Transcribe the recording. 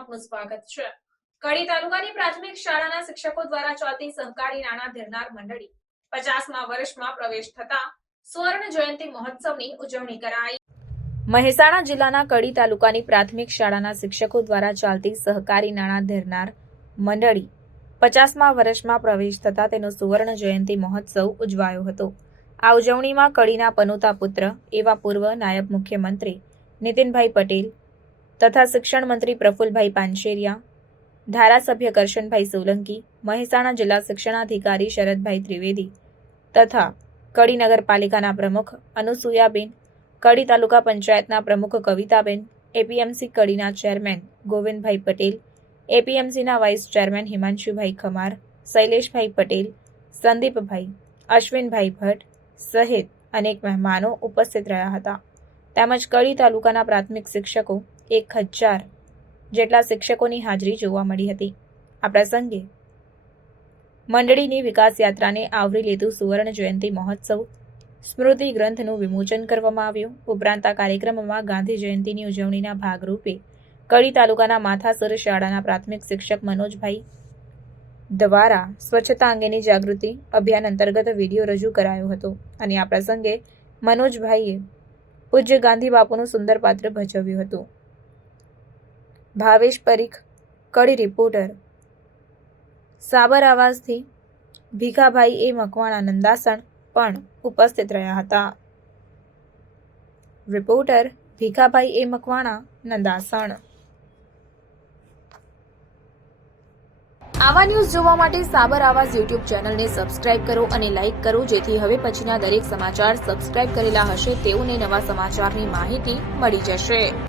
આપનું સ્વાગત છે. કડી તાલુકાની પ્રાથમિક શાળાના શિક્ષકો દ્વારા ચાલતી સહકારી નાણાં ધરનાર મંડળી પચાસમા વર્ષમાં પ્રવેશ થતા સુવર્ણ જયંતિ મહોત્સવની ઉજવણી કરાઈ. મહેસાણા જિલ્લાના કડી તાલુકાની પ્રાથમિક શાળાના શિક્ષકો દ્વારા ચાલતી સહકારી નાણાં ધરનાર મંડળી પચાસમા વર્ષમાં પ્રવેશ થતા તેનો સુવર્ણ જયંતિ મહોત્સવ ઉજવાયો હતો. આ ઉજવણીમાં કડીના પનોતા પુત્ર, એવા પૂર્વ નાયબ મુખ્યમંત્રી નીતિનભાઈ પટેલ તથા શિક્ષણ મંત્રી પ્રફુલભાઈ પાનશેરિયા, ધારાસભ્ય કરશનભાઈ સોલંકી, મહેસાણા જિલ્લા શિક્ષણાધિકારી શરદભાઈ ત્રિવેદી તથા કડી નગરપાલિકાના પ્રમુખ અનુસુયાબેન, કડી તાલુકા પંચાયતના પ્રમુખ કવિતાબેન, એપીએમસી કડીના ચેરમેન ગોવિંદભાઈ પટેલ, એપીએમસીના વાઇસ ચેરમેન હિમાંશુભાઈ ખમાર, શૈલેષભાઈ પટેલ, સંદીપભાઈ, અશ્વિનભાઈ ભટ્ટ સહિત અનેક મહેમાનો ઉપસ્થિત રહ્યા હતા. તેમજ કડી તાલુકાના પ્રાથમિક શિક્ષકો એક હજાર જેટલા શિક્ષકોની હાજરી જોવા મળી હતી. આ પ્રસંગે મંડળીની વિકાસ યાત્રાને આવરી લેતું સુવર્ણ જયંતિ મહોત્સવ. સ્મૃતિ ગ્રંથનું વિમોચન કરવામાં આવ્યું. ઉપરાંત આ કાર્યક્રમમાં ગાંધી જયંતિની ઉજવણીના ભાગરૂપે કડી તાલુકાના માથાસર શાળાના પ્રાથમિક શિક્ષક મનોજભાઈ દ્વારા સ્વચ્છતા અંગેની જાગૃતિ અભિયાન અંતર્ગત વીડિયો રજૂ કરાયો હતો. અને આ પ્રસંગે મનોજભાઈએ પૂજ્ય ગાંધી બાપુનું સુંદર પાત્ર ભજવ્યું હતું. ભાવેશ પરીખ, કડી રિપોર્ટર સાબર આવાસથી ભીખાભાઈ એ મકવાણા નંદાસણ પણ ઉપસ્થિત રહ્યા હતા. Reporter Bhikhabhai A Makwana Nandasan. આવા ન્યૂઝ જોવા માટે સાબર આવાસ યુટ્યુબ ચેનલને સબસ્ક્રાઇબ કરો અને લાઇક કરો, જેથી હવે પછીના દરેક સમાચાર સબસ્ક્રાઇબ કરેલા હશે, તેઓને નવા સમાચારની માહિતી મળી જશે.